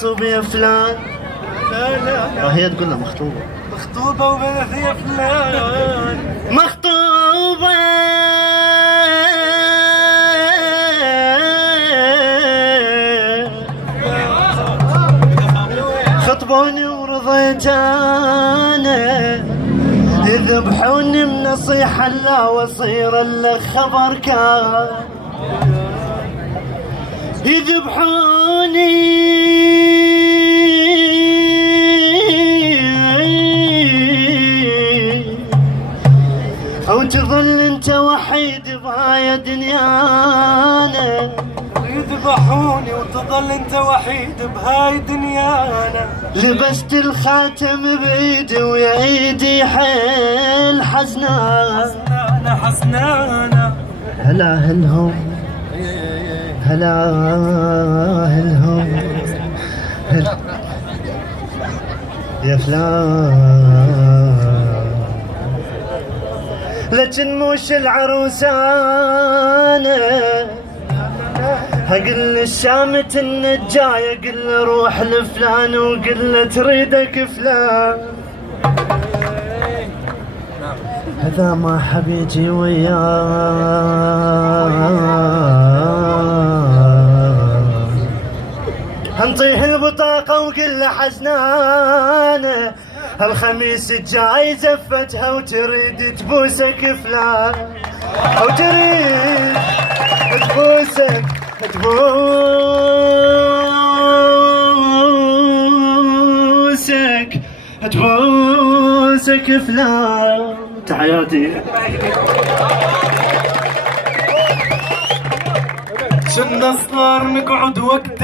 مغصوب يا فلان. لا لا لا وهي تقول له مخطوبة. مخطوبة وبنت يا فلان. مخطوبة خطبوني ورضيت انا، يذبحوني من نصيحة لا واصير الا خبر كان. يذبحوني او تظل انت وحيد بهاي دنيانا. يذبحوني وتظل انت وحيد بهاي دنيانا. لبست الخاتم بايدي ويا ايدي حيل حزنان. حسنانة حسنانة هلا هلهم هلا هلهم يا فلان. لكن موش العروسانة اقل الشامت النجاية، قل له روح لفلان وقل له تريدك فلان. هذا ما حب يجي وياه، انطيه البطاقة وقل له حزنانة، الخميس الجاي زفتها وتريد تبوسك فلان. او تريد تبوسك تبوسك فلان. تحياتي. شنا صغار نقعد وقت